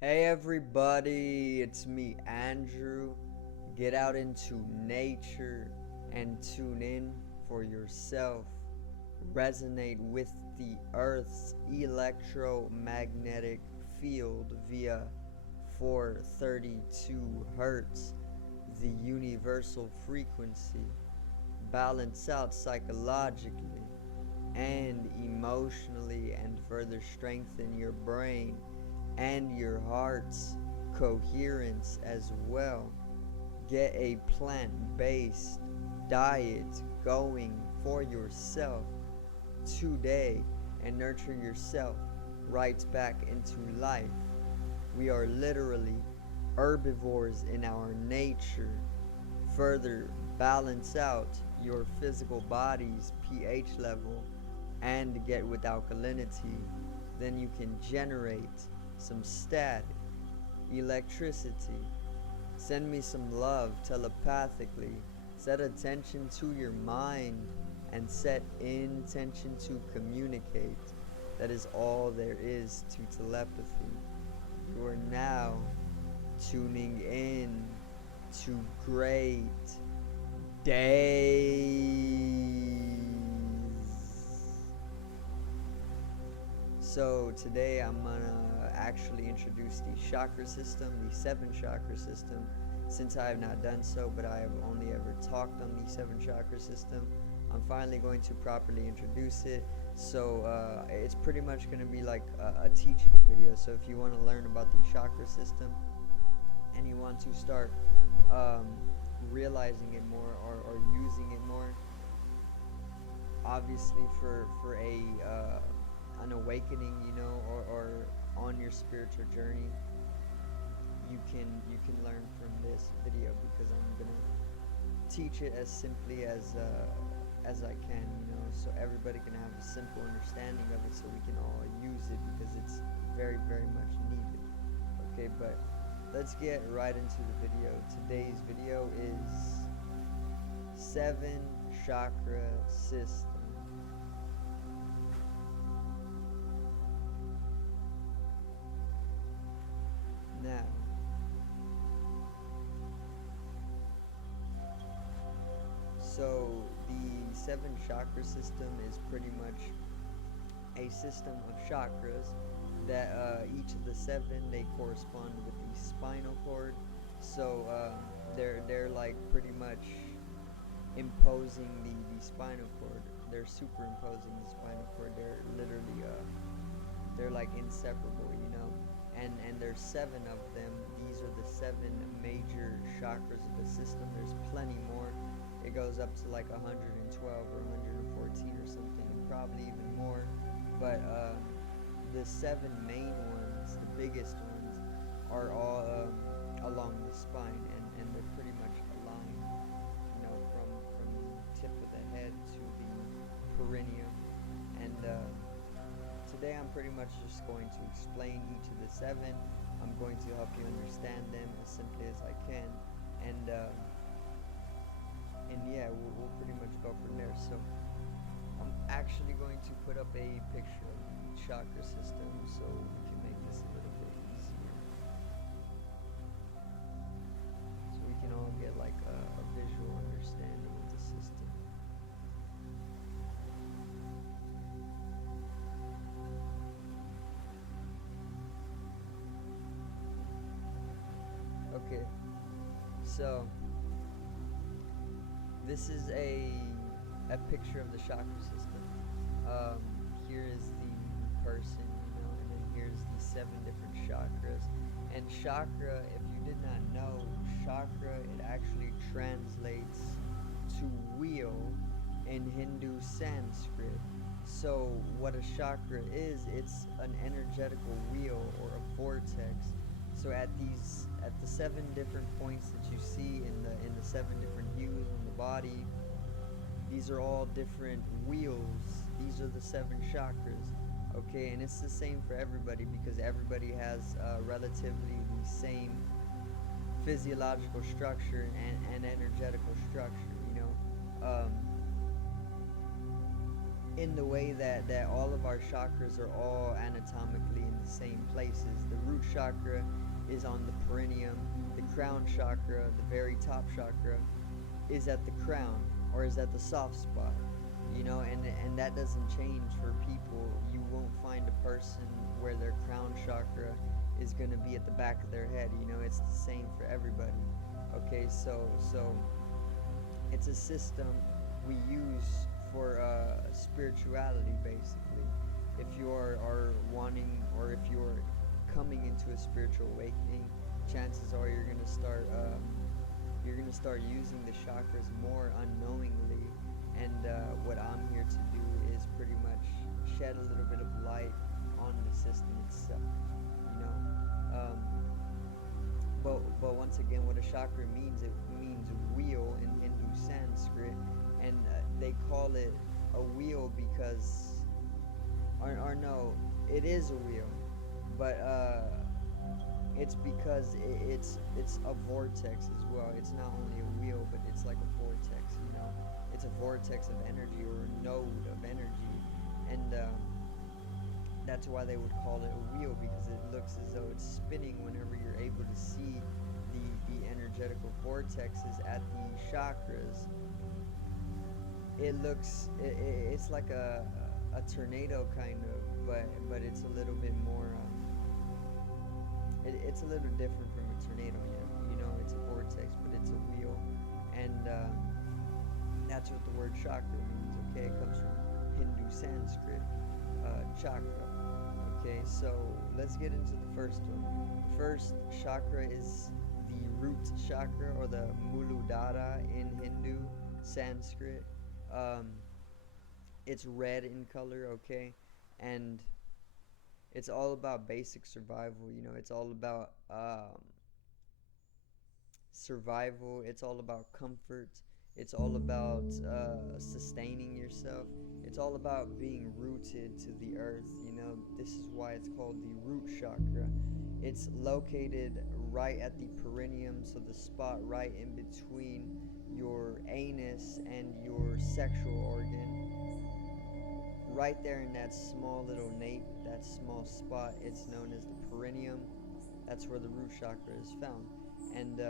Hey everybody, it's me Andrew. Get out into nature and tune in for yourself. Resonate with the Earth's electromagnetic field via 432 hertz, the universal frequency. Balance out psychologically and emotionally and further strengthen your brain and your heart's coherence as well. Get a plant-based diet going for yourself today and nurture yourself right back into life. We are literally herbivores in our nature. Further balance out your physical body's pH level and get with alkalinity, then you can generate some static, electricity. Send me some love telepathically. Set attention to your mind and set intention to communicate. That is all there is to telepathy. You are now tuning in to great days. So today I'm gonna actually introduce the chakra system, the 7 chakra system, since I have not done so, but I have only ever talked on the 7 chakra system. I'm finally going to properly introduce it. So it's pretty much going to be like a teaching video. So if you want to learn about the chakra system and you want to start realizing it more or using it more, obviously for an awakening, or on your spiritual journey, you can learn from this video, because I'm gonna teach it as simply as I can, so everybody can have a simple understanding of it, so we can all use it, because it's very, very much needed. Okay, but let's get right into the video. Today's video is 7 chakra system. Now, so the 7 chakra system is pretty much a system of chakras that each of the 7, they correspond with the spinal cord. So they're like pretty much imposing the spinal cord. They're superimposing the spinal cord. They're literally they're like inseparable, and there's 7 of them. These are the 7 major chakras of the system. There's plenty more. It goes up to like 112 or 114 or something, and probably even more. But the 7 main ones, the biggest ones, are all along the spine, and they're pretty much aligned, from the tip of the head to the perineum. And today I'm pretty much just going to explain each of the 7. I'm going to help you understand them as simply as I can, and yeah, we'll pretty much go from there. So I'm actually going to put up a picture of the chakra system so we can make this a little bit easier, so we can all get like a visual understanding of the system. Okay, so this is a picture of the chakra system. Here is the person, and then here's the 7 different chakras. And chakra, if you did not know, chakra, it actually translates to wheel in Hindu Sanskrit. So what a chakra is, it's an energetical wheel or a vortex. So at the 7 different points that you see in the 7 different hues on the body, these are all different wheels. These are the 7 chakras. Okay, and it's the same for everybody, because everybody has relatively the same physiological structure and energetical structure, in the way that all of our chakras are all anatomically in the same places. The root chakra is on the perineum. The crown chakra, the very top chakra, is at the crown, or is at the soft spot. And that doesn't change for people. You won't find a person where their crown chakra is going to be at the back of their head. It's the same for everybody. Okay, so it's a system we use for spirituality, basically. If you are wanting, or if you're coming into a spiritual awakening, chances are you're gonna start using the chakras more unknowingly. And what I'm here to do is pretty much shed a little bit of light on the system itself. But once again, what a chakra means, it means wheel in Hindu Sanskrit, and they call it a wheel because, or no, it is a wheel, but it's because it's a vortex as well. It's not only a wheel, but it's like a vortex. It's a vortex of energy, or a node of energy, and that's why they would call it a wheel, because it looks as though it's spinning whenever you're able to see the energetical vortexes at the chakras. It's like a tornado kind of, but it's a little bit more it's a little different from a tornado. It's a vortex, but it's a wheel, and that's what the word chakra means. Okay, it comes from Hindu Sanskrit, chakra. Okay, so let's get into the first one. The first chakra is the root chakra, or the Muladhara in Hindu Sanskrit. It's red in color, okay, and it's all about basic survival. It's all about survival. It's all about comfort. It's all about sustaining yourself. It's all about being rooted to the earth. This is why it's called the root chakra. It's located right at the perineum, so the spot right in between your anus and your sexual organ. Right there in that small little nape, that small spot, it's known as the perineum. That's where the root chakra is found. And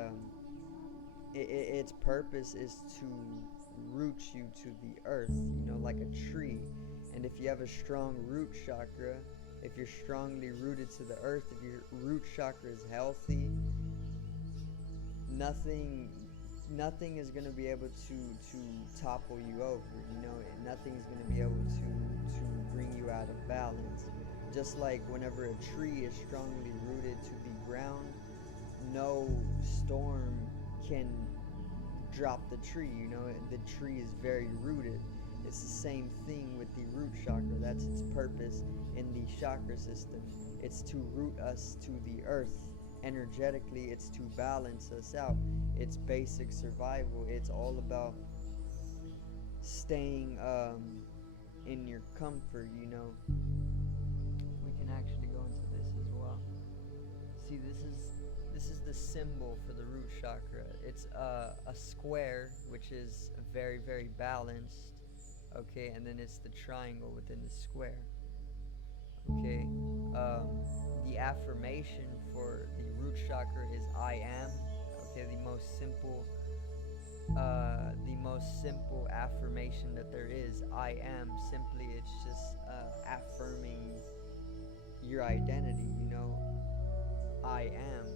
its purpose is to root you to the earth, like a tree. And if you have a strong root chakra, if you're strongly rooted to the earth, if your root chakra is healthy, nothing is going to be able to topple you over. Nothing is going to be able to bring you out of balance. Just like whenever a tree is strongly rooted to the ground, no storm can drop the tree. The tree is very rooted. It's the same thing with the root chakra. That's its purpose in the chakra system. It's to root us to the earth. Energetically, it's to balance us out. It's basic survival. It's all about staying in your comfort. We can actually go into this as well. See, this is the symbol for the root chakra. It's a square, which is very, very balanced. Okay, and then it's the triangle within the square. Okay, the affirmation for the root chakra is I am. Okay, the most simple affirmation that there is, I am. Simply, it's just affirming your identity. I am.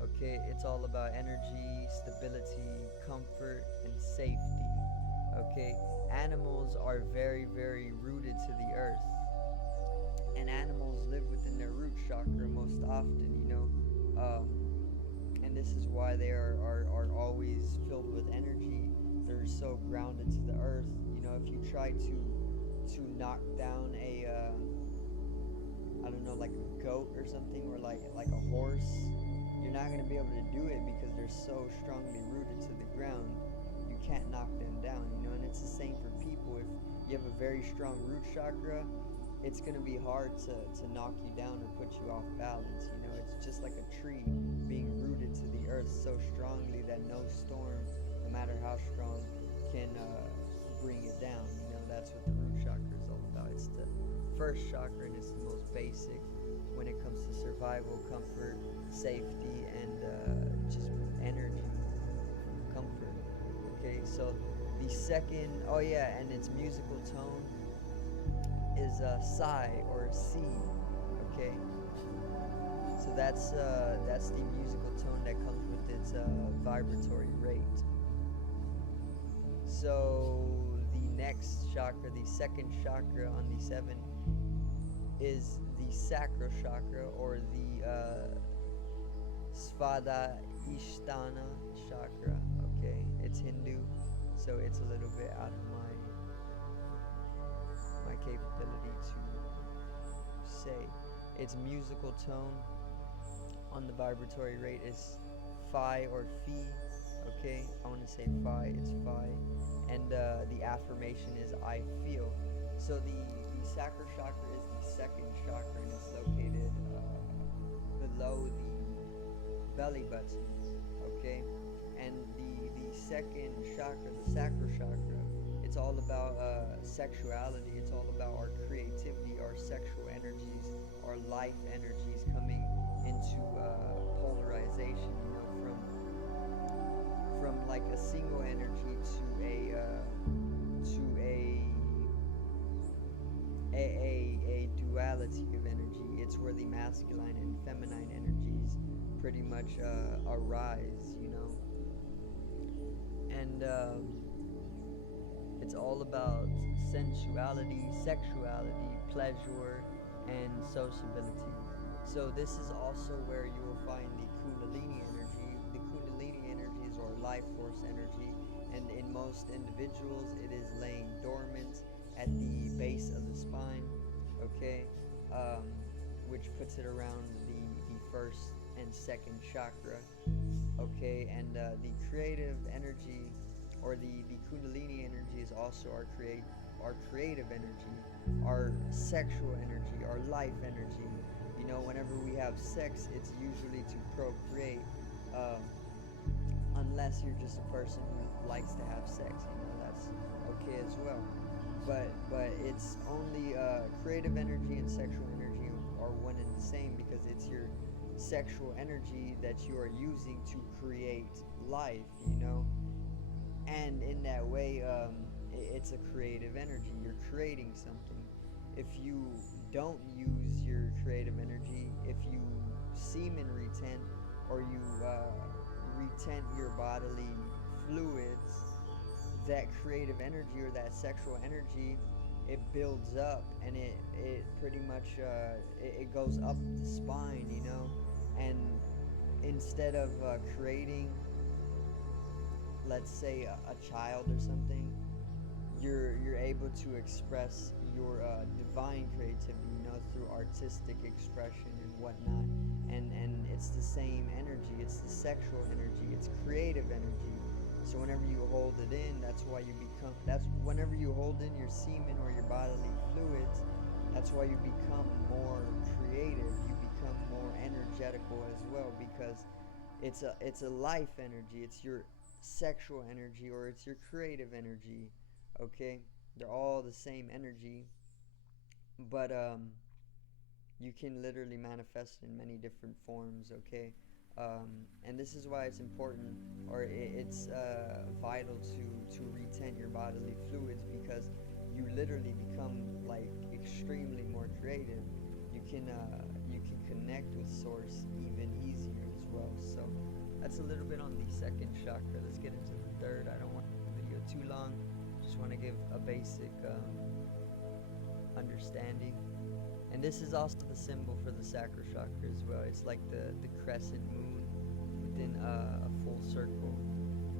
Okay, it's all about energy, stability, comfort, and safety. Okay, animals are very, very rooted to the earth, and animals live within their root chakra most often. And this is why they are always filled with energy. They're so grounded to the earth. If you try to knock down a I don't know, like a goat or something, or like a horse, you're not going to be able to do it because they're so strongly rooted to the ground. You can't knock them down, and it's the same for people. If you have a very strong root chakra, it's going to be hard to knock you down or put you off balance. It's just like a tree being rooted to the earth so strongly that no storm, no matter how strong, can bring it down. That's what the root chakra is all about. It's the first chakra, and it's the most basic when it comes to survival, comfort, safety, and just energy, comfort. Okay, so the second, oh yeah, and its musical tone is psi or C. Okay, so that's the musical tone that comes with its vibratory rate. So the next chakra, the second chakra on the seven, is the sacral chakra or the Svadhisthana chakra. Okay, it's Hindu, so it's a little bit out of my capability to say. Its musical tone on the vibratory rate is Phi or Phi. Okay, I want to say Phi. It's Phi, and the affirmation is I feel. So the sacral chakra is the second chakra, and it's located below the belly button. Okay, and the second chakra, the sacral chakra, it's all about sexuality. It's all about our creativity, our sexual energies, our life energies coming into polarization. You know, from like a single energy to a duality of energy. It's where the masculine and feminine energies pretty much arise, you know, and it's all about sensuality, sexuality, pleasure, and sociability. So this is also where you will find the Kundalini energy. The Kundalini energy is our life force energy, and in most individuals, it is laying dormant at the base of the spine. Okay, which puts it around the first and second chakra. Okay, and the creative energy or the Kundalini energy is also our creative energy, our sexual energy, our life energy. You know, whenever we have sex, it's usually to procreate, um, unless you're just a person who likes to have sex. You know, that's okay as well. But it's only creative energy and sexual energy are one and the same, because it's your sexual energy that you are using to create life, you know, and in that way, it's a creative energy. You're creating something. If you don't use your creative energy, if you semen retent, or you retent your bodily fluids, that creative energy or that sexual energy, it builds up, and it pretty much it goes up the spine, you know, and instead of creating, let's say, a child or something, you're able to express your divine creativity, you know, through artistic expression and whatnot, and it's the same energy. It's the sexual energy. It's creative energy. So whenever you hold it in, that's whenever you hold in your semen or your bodily fluids, that's why you become more creative. You become more energetical as well, because it's a life energy. It's your sexual energy, or it's your creative energy. Okay, they're all the same energy, but you can literally manifest in many different forms. Okay, and this is why it's important, or it's vital to retent your bodily fluids, because you literally become like extremely more creative. You can connect with source even easier as well. So that's a little bit on the second chakra. Let's get into the third. I don't want the video too long. Just want to give a basic understanding. And this is also the symbol for the sacral chakra as well. It's like the crescent moon within a full circle,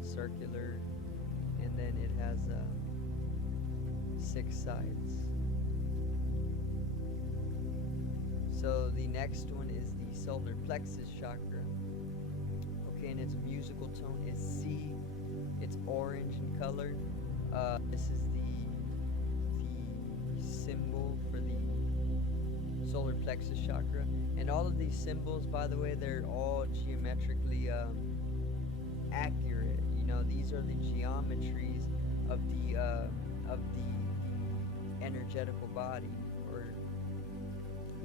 circular, and then it has 6 sides. So the next one is the solar plexus chakra. Okay, and its musical tone is C. It's orange in color. This is the symbol for the solar plexus chakra, and all of these symbols, by the way, they're all geometrically accurate. You know, these are the geometries of the energetical body, or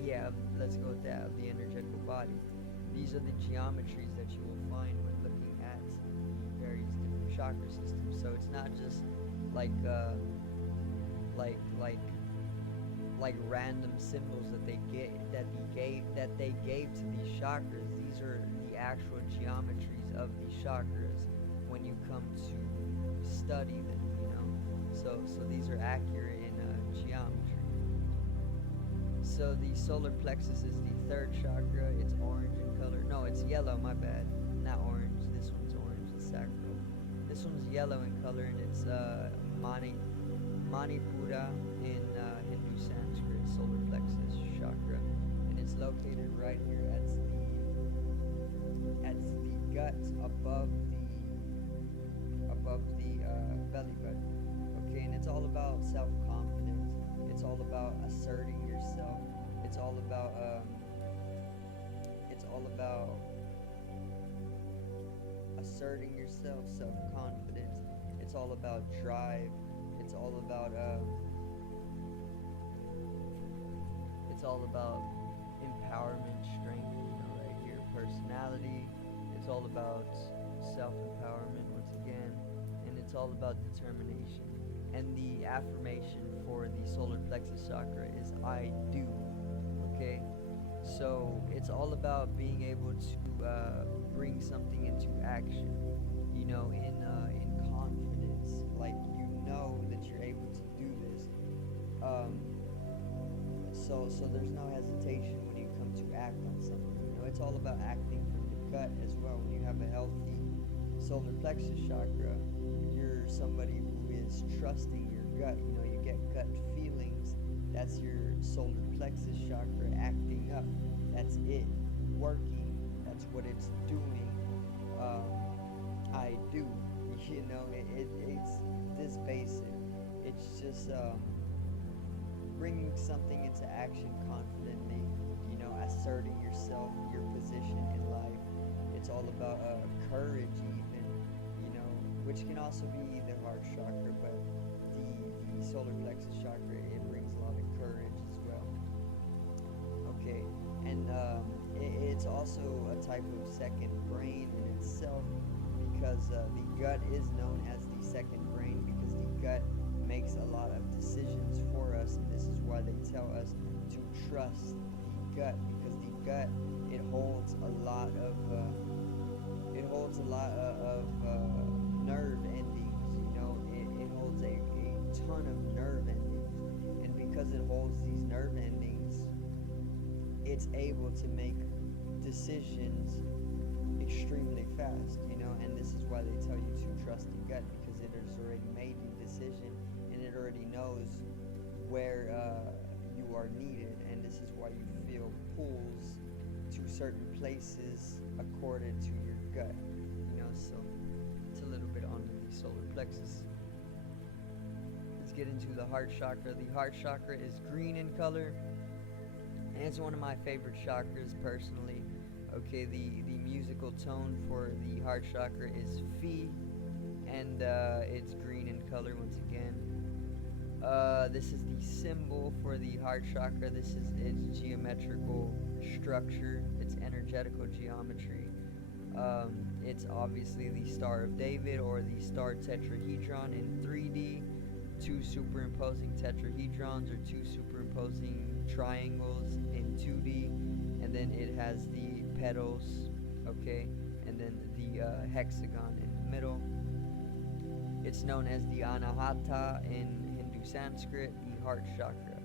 yeah, let's go with that, of the energetical body. body. These are the geometries that you will find when looking at the various different chakra systems. So it's not just like like like like random symbols that they gave to these chakras. These are the actual geometries of these chakras when you come to study them, you know. So these are accurate in geometry. So the solar plexus is the third chakra. It's orange in color. No, it's yellow, my bad. Not orange. This one's orange, the sacral. This one's yellow in color, and it's Manipura in Hindu Sanskrit, solar plexus chakra. And it's located right here at the gut above the belly button. Okay, and it's all about self-confidence. It's all about asserting yourself. It's all about asserting yourself, self-confidence. It's all about drive. It's all about empowerment, strength, you know, right here, personality. It's all about self-empowerment once again, and it's all about determination. And the affirmation for the solar plexus chakra is I do. Okay, so it's all about being able to bring something into action, you know, in confidence, like you know that you're able to do this. So there's no hesitation when you come to act on something. You know, it's all about acting from the gut as well. When you have a healthy solar plexus chakra, you're somebody who is trusting your gut. You know, you get gut feelings. That's your solar plexus chakra acting up. That's it working. That's what it's doing. I do. You know, it's this basic. It's just bringing something into action confidently. You know, asserting yourself, your position in life. It's all about courage, even. You know, which can also be the heart chakra, but the solar plexus chakra, it brings a lot of courage as well. Okay, and it's also a type of second brain in itself, because the gut is known as the second brain, because the gut makes a lot of decisions for us, and this is why they tell us to trust the gut, because the gut, it holds a lot of nerve endings. You know, it holds a ton of nerve endings, and because it holds these nerve endings, it's able to make decisions extremely fast, you know, and this is why they tell you to trust the gut, because it has already made the decision, and it already knows where you are needed, and this is why you feel pulls to certain places according to your gut, you know. So it's a little bit on the solar plexus. Let's get into the heart chakra. The heart chakra is green in color, and it's one of my favorite chakras personally. Okay, the musical tone for the heart chakra is Phi, and it's green in color once again. This is the symbol for the heart chakra. This is its geometrical structure, its energetical geometry. It's obviously the Star of David, or the star tetrahedron in 3D. Two superimposing tetrahedrons, or two superimposing triangles in 2D, and then it has the petals, okay, and then the hexagon in the middle. It's known as the Anahata in Hindu Sanskrit, the heart chakra,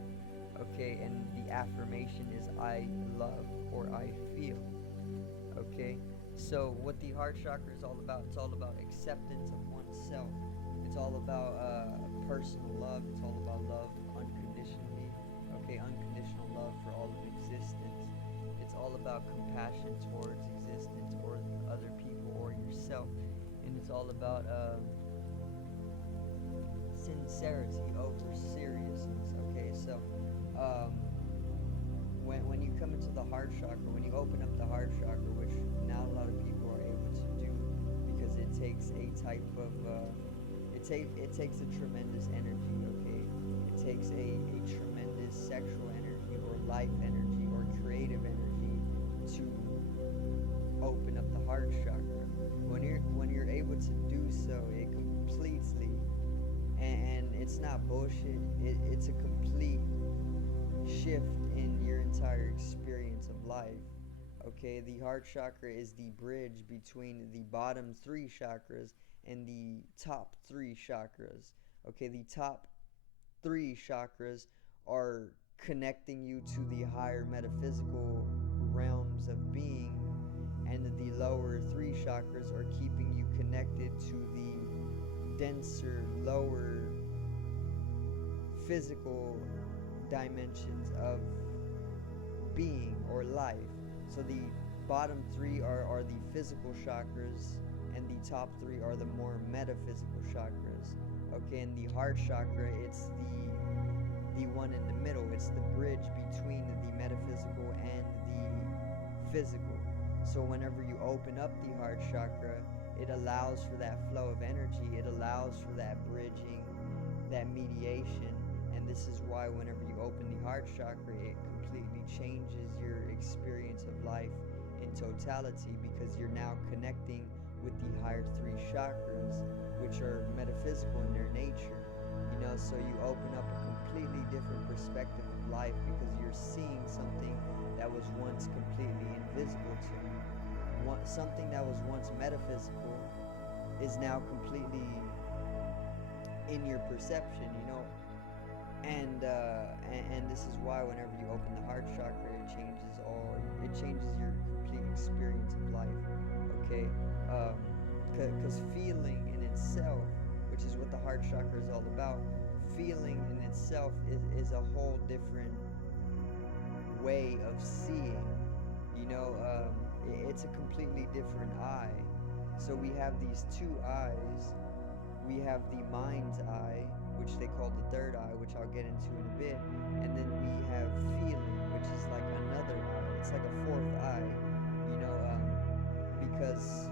okay, and the affirmation is I love, or I feel, okay. So what the heart chakra is all about, it's all about acceptance of oneself. It's all about personal love. It's all about love unconditionally. Okay, unconditional love for all of existence. It's all about compassion towards existence, or other people, or yourself. And it's all about sincerity over seriousness. Okay, so when you come into the heart chakra, when you open up the heart chakra, which not a lot of people are able to do, because it takes a type of it takes a tremendous energy, okay? It takes a tremendous sexual energy, or life energy, or creative energy to heart chakra. When you're able to do so, it completely, and it's not bullshit. It's a complete shift in your entire experience of life. Okay, the heart chakra is the bridge between the bottom three chakras and the top three chakras. Okay, the top three chakras are connecting you to the higher metaphysical realms of being, and the lower three chakras are keeping you connected to the denser, lower physical dimensions of being or life. So the bottom three are the physical chakras, and the top three are the more metaphysical chakras. Okay, and the heart chakra, it's the one in the middle. It's the bridge between the metaphysical and the physical. So whenever you open up the heart chakra, it allows for that flow of energy. It allows for that bridging, that mediation. And this is why whenever you open the heart chakra, it completely changes your experience of life in totality, because you're now connecting with the higher three chakras, which are metaphysical in their nature. So you open up a completely different perspective of life, because you're seeing something that was once completely invisible to you. Something that was once metaphysical is now completely in your perception, and this is why whenever you open the heart chakra, it changes your complete experience of life. Okay, because feeling in itself, which is what the heart chakra is all about, feeling in itself is a whole different way of seeing. It's a completely different eye. So we have these two eyes. We have the mind's eye, which they call the third eye, which I'll get into in a bit. And then we have feeling, which is like another eye. It's like a fourth eye, because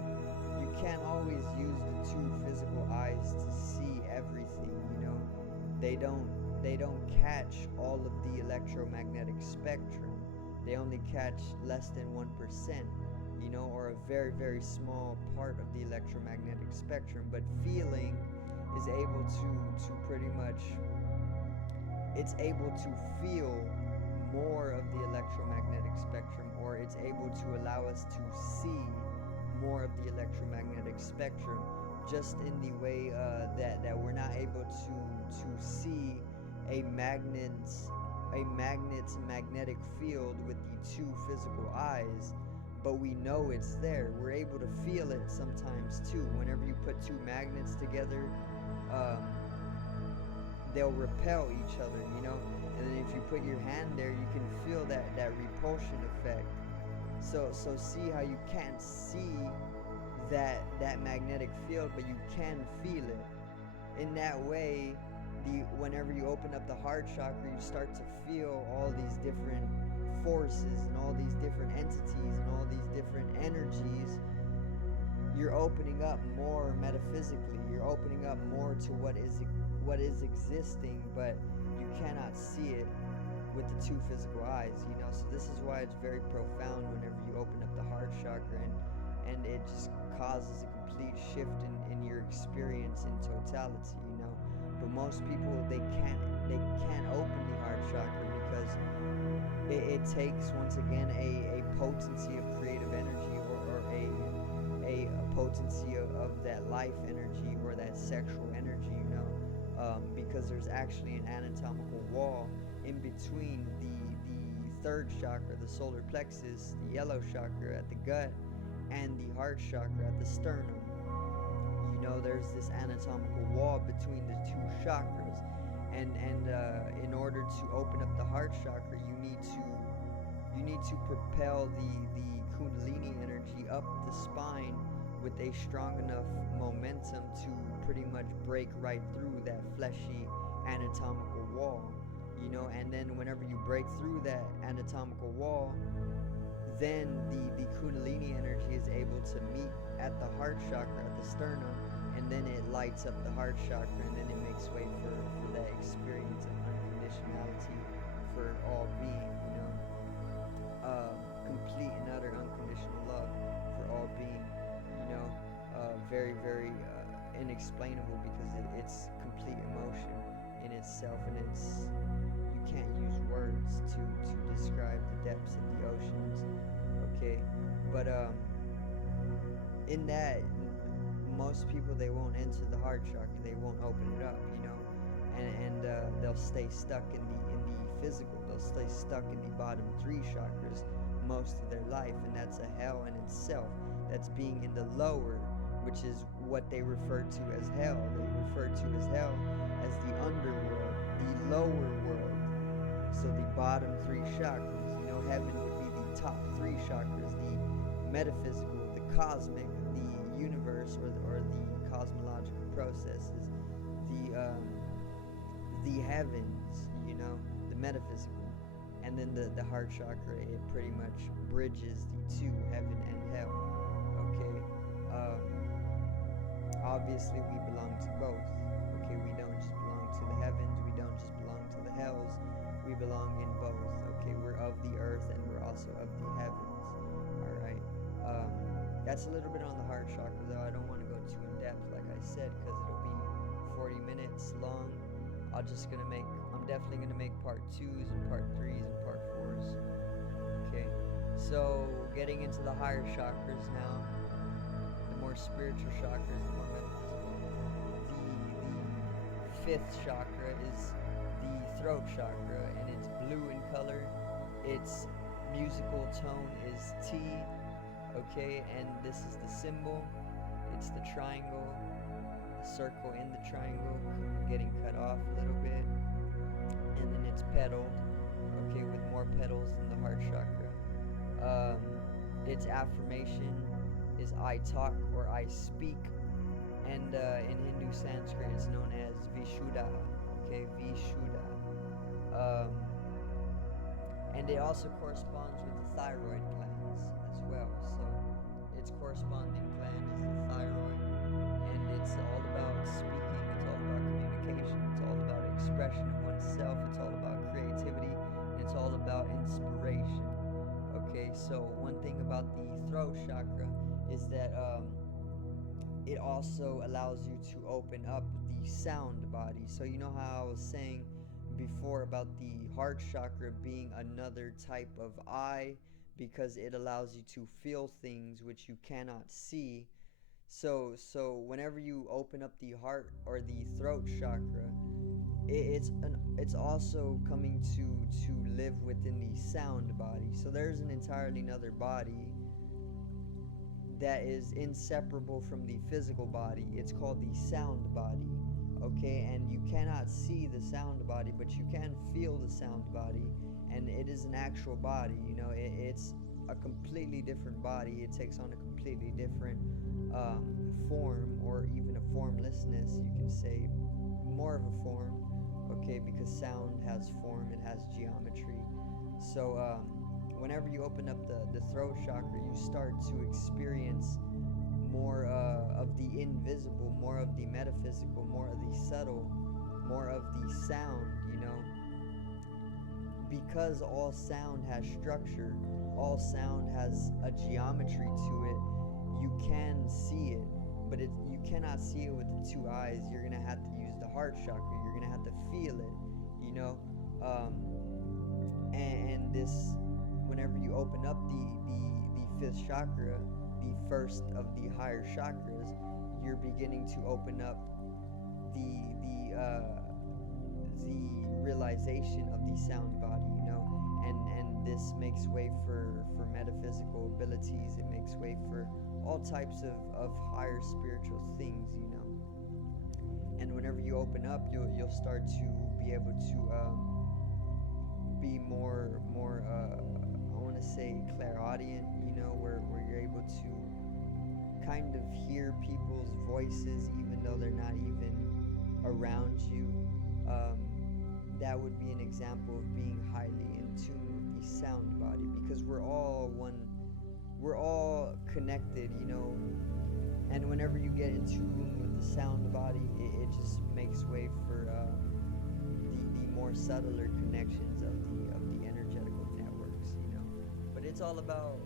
you can't always use the two physical eyes to see everything. They don't catch all of the electromagnetic spectrum. They only catch less than 1%, or a very, very small part of the electromagnetic spectrum. But feeling is able to pretty much, it's able to feel more of the electromagnetic spectrum, or it's able to allow us to see more of the electromagnetic spectrum, just in the way that we're not able to see a magnet's magnetic field with the two physical eyes, but we know it's there. We're able to feel it sometimes too. Whenever you put two magnets together, they'll repel each other, and then if you put your hand there, you can feel that repulsion effect. So see how you can't see that magnetic field, but you can feel it. In that way, whenever you open up the heart chakra, you start to feel all these different forces and all these different entities and all these different energies. You're opening up more metaphysically. You're opening up more to what is existing, but you cannot see it with the two physical eyes. So this is why it's very profound whenever you open up the heart chakra, and it just causes a complete shift in your experience in totality. But most people, they can't open the heart chakra, because it takes, once again, a potency of creative energy, or a potency of that life energy, or that sexual energy, because there's actually an anatomical wall in between the third chakra, the solar plexus, the yellow chakra at the gut, and the heart chakra at the sternum. There's this anatomical wall between the two chakras, and in order to open up the heart chakra, you need to propel the kundalini energy up the spine with a strong enough momentum to pretty much break right through that fleshy anatomical wall. And then whenever you break through that anatomical wall, then the kundalini energy is able to meet at the heart chakra, at the sternum, and then it lights up the heart chakra, and then it makes way for that experience of unconditionality for all being, complete and utter unconditional love for all being. unexplainable because it's complete emotion in itself, and it's, you can't use words to describe the depths of the oceans. Okay, but in that, most people, they won't enter the heart chakra, they won't open it up, and they'll stay stuck in the physical, they'll stay stuck in the bottom 3 chakras most of their life, and that's a hell in itself. That's being in the lower, which is what they refer to as hell. They refer to as hell as the underworld, the lower world. So the bottom 3 chakras, heaven would be the top 3 chakras, the metaphysical, the cosmic, the universe, or the cosmological processes, the heavens, the metaphysical, and then the heart chakra, it pretty much bridges the 2, heaven and hell. Okay, obviously we belong to both. Okay, we don't just belong to the heavens, we don't just belong to the hells, we belong in both. Okay, we're of the earth and we're also of the heavens. All right. That's a little bit on the heart chakra, though. I don't want to go too in depth, like I said, because it'll be 40 minutes long. I'm definitely gonna make part 2s and part 3s and part 4s. Okay. So getting into the higher chakras now, the more spiritual chakras, the more metaphysical. The 5th chakra is the throat chakra, and it's blue in color. Its musical tone is T. Okay, and this is the symbol. It's the triangle, the circle in the triangle, getting cut off a little bit, and then it's petaled. Okay, with more petals than the heart chakra. Its affirmation is I talk, or I speak, and in Hindu Sanskrit it's known as Vishuddha. Okay, Vishuddha. And it also corresponds with the thyroid glands as well. So its corresponding gland is the thyroid, and it's all about speaking, it's all about communication, it's all about expression of oneself, it's all about creativity, and it's all about inspiration. Okay, so one thing about the throat chakra is that it also allows you to open up the sound body. So you know how I was saying before about the heart chakra being another type of eye, because it allows you to feel things which you cannot see. So whenever you open up the heart or the throat chakra, it's also coming to live within the sound body. So there's an entirely another body that is inseparable from the physical body. It's called the sound body. Okay, and you cannot see the sound body, but you can feel the sound body, and it is an actual body. It's a completely different body. It takes on a completely different form, or even a formlessness, you can say, more of a form. Okay, because sound has form, it has geometry. So whenever you open up the throat chakra, you start to experience more of the invisible, more of the metaphysical, more of the subtle, more of the sound, because all sound has structure, all sound has a geometry to it. You can see it, but you cannot see it with the 2 eyes. You're going to have to use the heart chakra. You're going to have to feel it, and this, whenever you open up the 5th chakra, the first of the higher chakras, you're beginning to open up the realization of the sound body, and this makes way for metaphysical abilities. It makes way for all types of higher spiritual things, and whenever you open up, you'll start to be able to be more I want to say clairaudient, where you're able to kind of hear people's voices even though they're not even around you. That would be an example of being highly in tune with the sound body, because we're all connected, and whenever you get in tune with the sound body, it just makes way for the more subtler connections of the energetical networks, but it's all about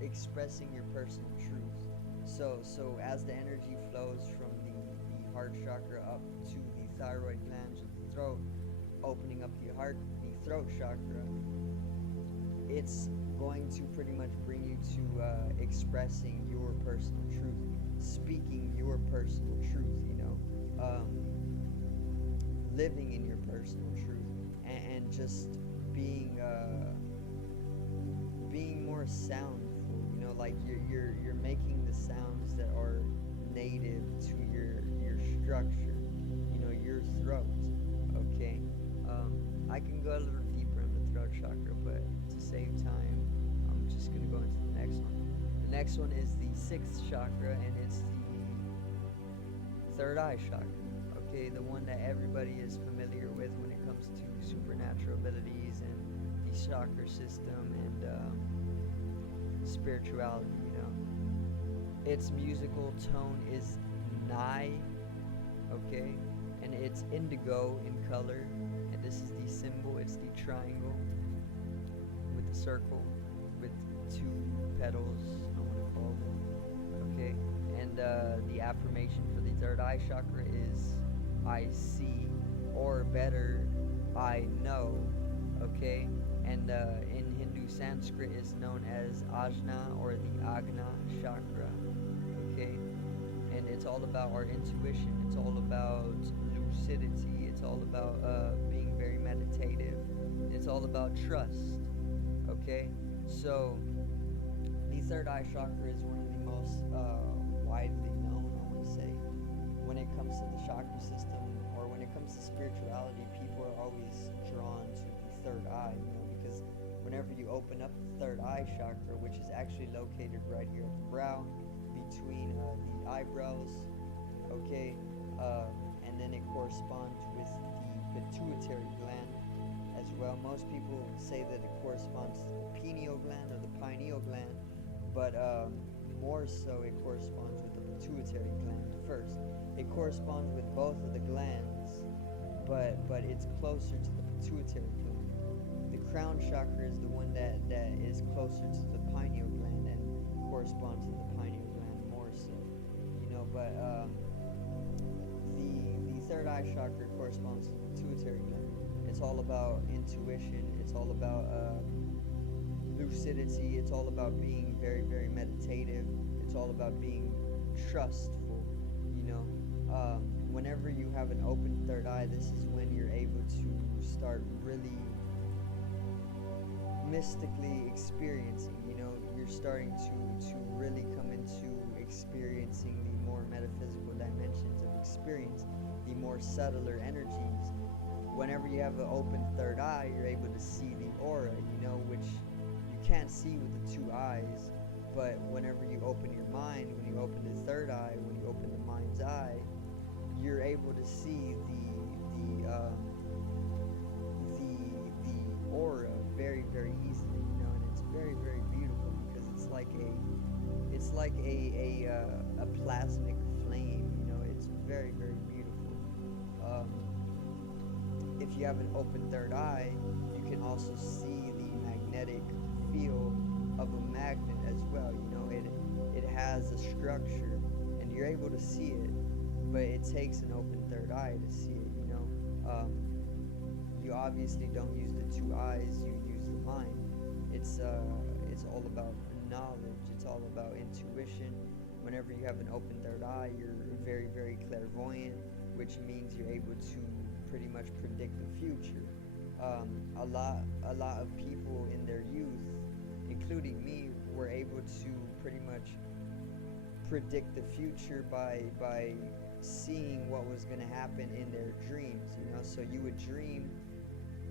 expressing your personal truth. So as the energy flows from the heart chakra up to the thyroid glands of the throat, opening up the throat chakra, it's going to pretty much bring you to expressing your personal truth, speaking your personal truth, living in your personal truth, and just being being more soundful. Like you're making the sounds that are native to your structure, your throat. Okay, I can go a little deeper in the throat chakra, but to save time, I'm just gonna go into the next one. The next one is the sixth chakra, and it's the third eye chakra. Okay, the one that everybody is familiar with when it comes to supernatural abilities and the chakra system and spirituality. Its musical tone is Nai, okay, and it's indigo in color, and this is the symbol. It's the triangle with the circle with two petals, I want to call them, okay. And the affirmation for the third eye chakra is I see, or better, I know, okay. And in Hindu Sanskrit is known as Ajna, or the Agna chakra, okay. And it's all about our intuition. It's all about lucidity. It's all about being very meditative. It's all about trust, okay. So the third eye chakra is one of the most widely known, I want to say, when it comes to the chakra system, or when it comes to spirituality. People are always drawn to the third eye, because whenever you open up the third eye chakra, which is actually located right here at the brow, between the eyebrows, okay, and then it corresponds with the pituitary gland as well. Most people say that it corresponds to the pineal gland or the pineal gland, but more so it corresponds with the pituitary gland first. It corresponds with both of the glands, but it's closer to the pituitary gland. The crown chakra is the one that is closer to the pineal gland and corresponds to the pineal gland more so, but the third eye chakra corresponds to the pituitary gland. It's all about intuition. It's all about lucidity. It's all about being very, very meditative. It's all about being trustful. Whenever you have an open third eye, this is when you're able to start really mystically experiencing. You're starting to really come into experiencing the more metaphysical dimensions of experience, the more subtler energies. Whenever you have an open third eye, you're able to see the aura, which you can't see with the two eyes. But whenever you open your mind, when you open the third eye, when you open the mind's eye, you're able to see the aura very, very easily, and it's very, very beautiful, because it's like a plasmic flame, it's very, very beautiful. If you have an open third eye, you can also see the magnetic field of a magnet as well. It has a structure, and you're able to see it, but it takes an open third eye to see it. You obviously don't use the two eyes, you use the mind. It's all about knowledge. It's all about intuition. Whenever you have an open third eye, you're very, very clairvoyant, which means you're able to pretty much predict the future. A lot of people in their youth, including me, were able to pretty much predict the future by seeing what was going to happen in their dreams. So you would dream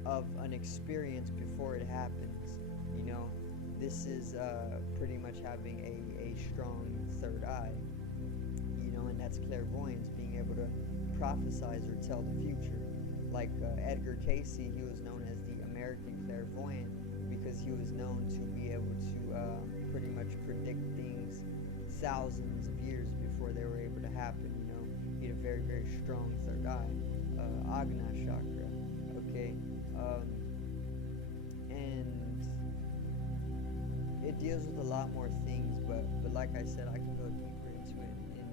of an experience before it happens. This is pretty much having a strong third eye, and that's clairvoyance, being able to prophesize or tell the future. Like Edgar Cayce, he was known as the American clairvoyant because he was known to be able to pretty much predict things thousands of years before they were able to happen. He had a very, very strong third eye, Agna chakra, okay, and it deals with a lot more things, but like I said, I can go deeper into it in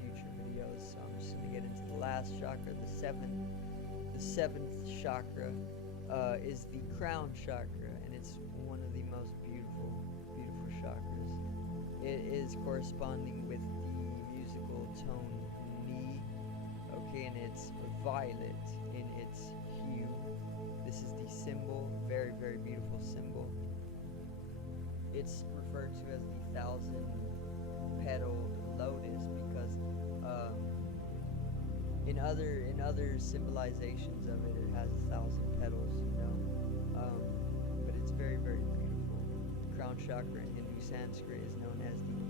future videos. those. So I'm just gonna get into the last chakra, the seventh. The seventh chakra is the crown chakra, and it's one of the most beautiful, beautiful chakras. It is corresponding with the musical tone Mi, okay, and it's violet in its hue. This is the symbol, very, very beautiful symbol. It's referred to as the 1,000-petaled lotus because in other symbolizations of it, it has 1,000 petals, but it's very, very beautiful. The crown chakra in Hindu Sanskrit is known as the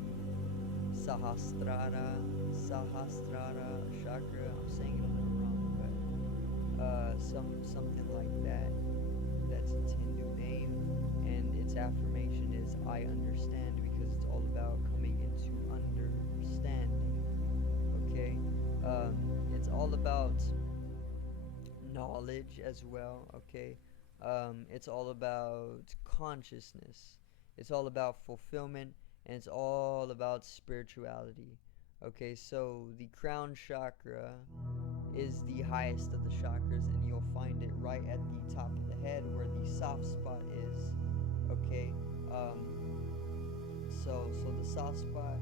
Sahasrara chakra. I'm saying it a little wrong, but something like that. That's its Hindu name, and its affirmation is "I understand," because it's all about coming into understanding. Okay, it's all about knowledge as well. Okay, it's all about consciousness. It's all about fulfillment, and it's all about spirituality. Okay, so the crown chakra is the highest of the chakras, and you'll find it right at the top of the head where the soft spot is. Okay, so the soft spot,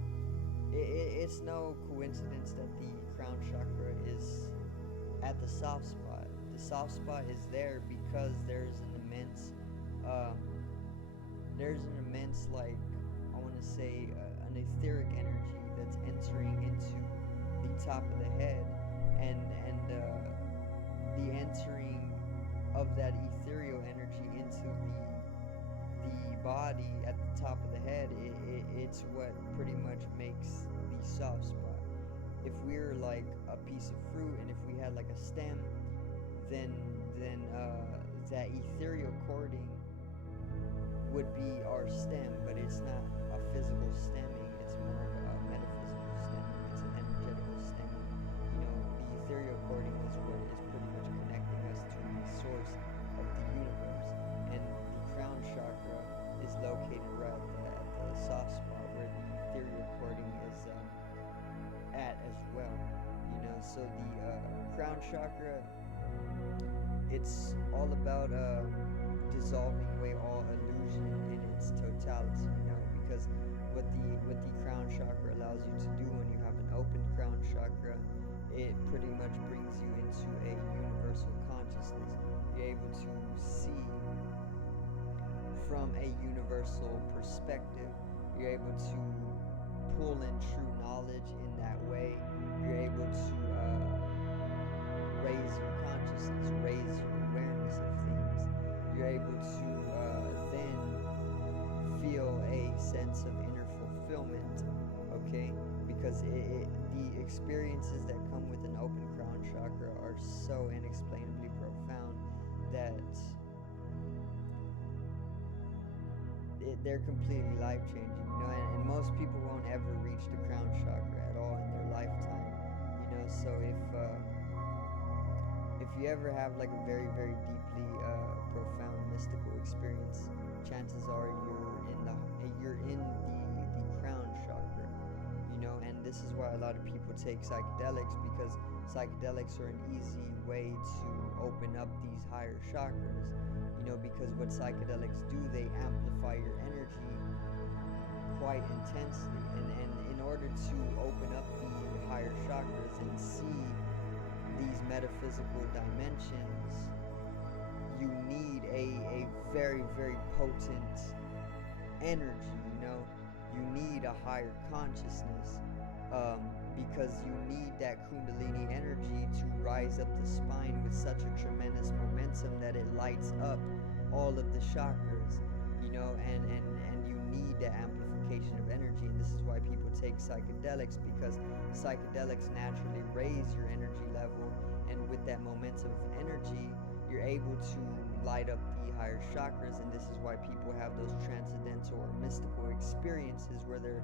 it's no coincidence that the crown chakra is at the soft spot. The soft spot is there because um, like, I want to say, an etheric energy that's entering into the top of the head, and the entering of that ethereal energy into the body at the top of the head, it's what pretty much makes the soft spot. If we're like a piece of fruit, and if we had like a stem, then that ethereal cording would be our stem, but it's not a physical stemming, it's more of a metaphysical stemming, it's an energetical stemming. The ethereal cording is what is pretty much connecting us to the source of the universe, and the crown chakra is located right at the soft spot where the ethereal cording is at as well. So the crown chakra, it's all about dissolving away all illusion in its totality, because what the crown chakra allows you to do when you have an open crown chakra, it pretty much brings you into a universal consciousness. You're able to see from a universal perspective. You're able to pull in true knowledge in that way. You're able to raise your consciousness, raise your awareness of things. You're able to then feel a sense of inner fulfillment, okay? Because the experiences that come with an open crown chakra are so inexplainably profound that they're completely life-changing, and most people won't ever reach the crown chakra at all in their lifetime, so if you ever have like a very, very deeply profound mystical experience, chances are you're in the crown chakra, and this is why a lot of people take psychedelics, because psychedelics are an easy way to open up these higher chakras, because what psychedelics do, they amplify your energy quite intensely, and in order to open up the higher chakras and see these metaphysical dimensions, you need a very, very potent energy, you need a higher consciousness, because you need that kundalini energy to rise up the spine with such a tremendous momentum that it lights up all of the chakras, and you need that amplification of energy. And this is why people take psychedelics, because psychedelics naturally raise your energy level, and with that momentum of energy, you're able to light up the higher chakras. And this is why people have those transcendental or mystical experiences where they're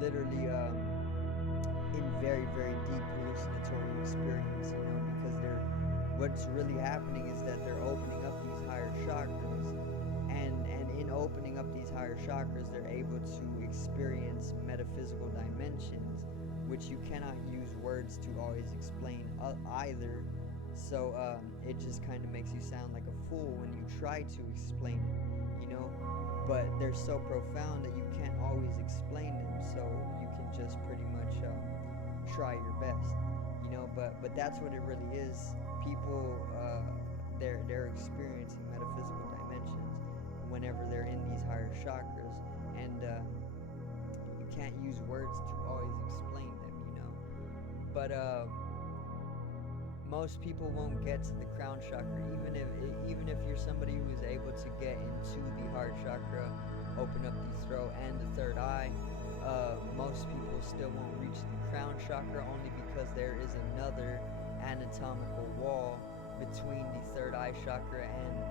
literally in very, very deep hallucinatory experience, because what's really happening is that they're opening up these higher chakras, and in opening up these higher chakras, they're able to experience metaphysical dimensions, which you cannot use words to always explain either. So it just kind of makes you sound like a fool when you try to explain it, you know. But they're so profound that you can't always explain them. So you can just pretty much try your best, you know. But that's what it really is. People they're experiencing metaphysical dimensions whenever they're in these higher chakras, and you can't use words to always explain them, you know. But most people won't get to the crown chakra, even if you're somebody who is able to get into the heart chakra, open up the throat and the third eye. Most people still won't reach the crown chakra, only because there is another anatomical wall between the third eye chakra and the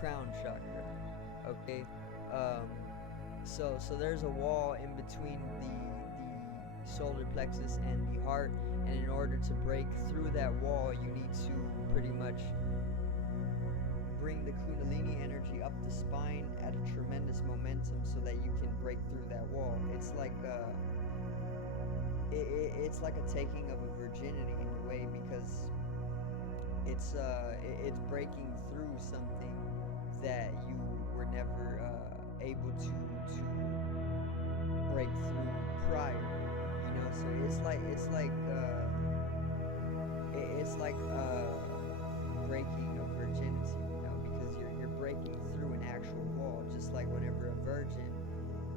crown chakra. Okay, so there's a wall in between the solar plexus and the heart, and in order to break through that wall, you need to pretty much bring the kundalini energy up the spine at a tremendous momentum so that you can break through that wall. It's like it's like a taking of a virginity in a way, because it's breaking through something that you were never able to break through prior, you know. So it's like breaking of virginity, you know, because you're breaking through an actual wall, just like whenever a virgin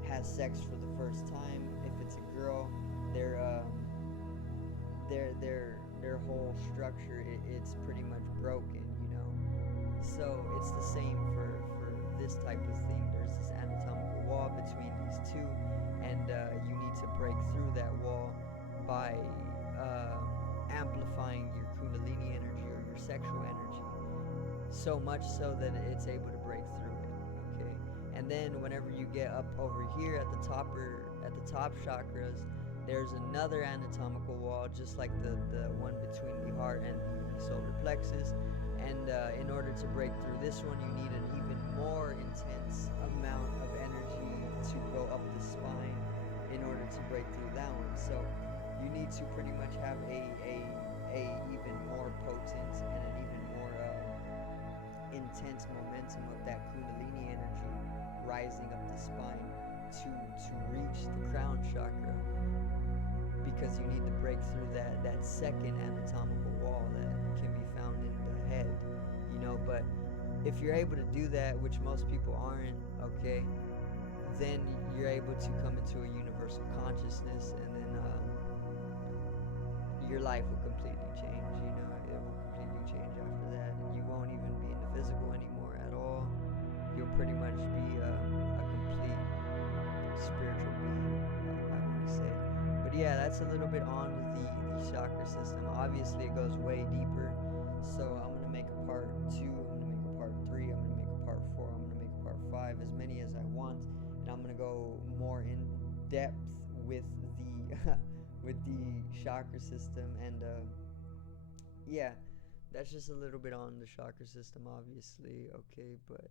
has sex for the first time. If it's a girl, their whole structure, it's pretty much broken, you know. So it's the same for this type of thing. There's this anatomical wall between these two, and you need to break through that wall by amplifying your kundalini energy or your sexual energy, so much so that it's able to break through it. Okay, and then whenever you get up over here at the top chakras, there's another anatomical wall, just like the one between the heart and the solar plexus. And in order to break through this one, you need an even more intense amount of energy to go up the spine in order to break through that one. So you need to pretty much have a even more potent and an even more intense momentum of that kundalini energy rising up the spine to reach the crown chakra, because you need to break through that second anatomical wall that can be found in the head, you know. But if you're able to do that, which most people aren't, okay, then you're able to come into a universal consciousness, and then your life will completely change, you know. It will completely change after that, and you won't even be in the physical anymore at all. You'll pretty much be a complete spiritual being, I want to say. But yeah, that's a little bit on the chakra system. Obviously it goes way deeper, so I'm going to make a part 2, I'm going to make a part 3, I'm going to make a part 4, I'm going to make a part 5, as many as I want, and I'm going to go more in depth with the with the chakra system. And yeah, that's just a little bit on the chakra system, obviously. Okay, but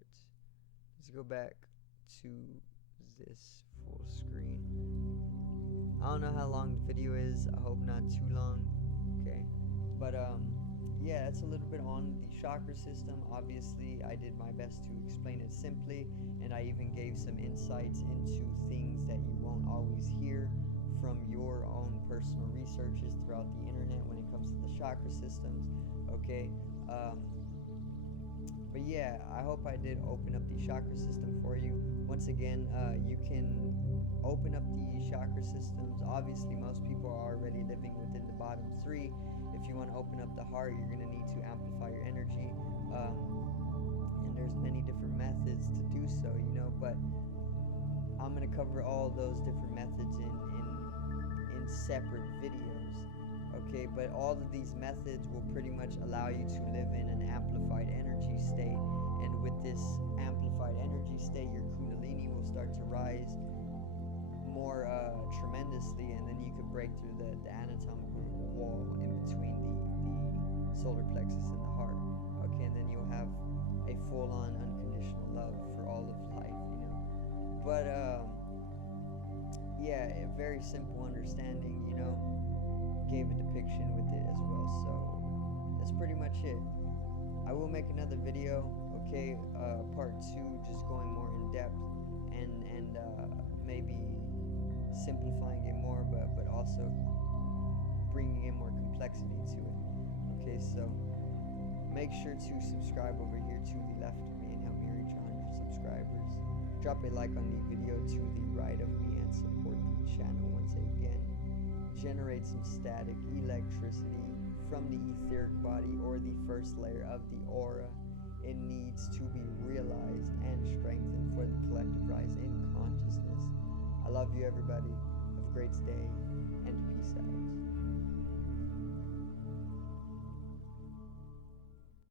let's go back to this full screen. I don't know how long the video is. I hope not too long. Okay, but yeah, that's a little bit on the chakra system. Obviously, I did my best to explain it simply, and I even gave some insights into things that you won't always hear from your own personal researches throughout the internet when it comes to the chakra systems. Okay, but yeah, I hope I did open up the chakra system for you. Once again, you can open up the chakra systems. Obviously, most people are already living within the bottom 3. If you want to open up the heart, you're going to need to amplify your energy, and there's many different methods to do so, you know. But I'm going to cover all those different methods in separate videos. Okay, but all of these methods will pretty much allow you to live in an amplified energy state, and with this amplified energy state, your kundalini will start to rise more tremendously, and then you could break through the anatomical wall in between the solar plexus and the heart. Okay, and then you'll have a full-on unconditional love for all of life, you know. But yeah, a very simple understanding, you know, gave a depiction with it as well. So that's pretty much it. I will make another video, okay, part 2, just going more in depth and maybe simplifying it more, but also bringing in more complexity to it. Okay, so make sure to subscribe over here to the left of me and help me reach 100 subscribers. Drop a like on the video to the right of me and support the channel once again. Generate some static electricity from the etheric body or the first layer of the aura. It needs to be realized and strengthened for the collective rise in consciousness. I love you, everybody. Have a great day, and peace out.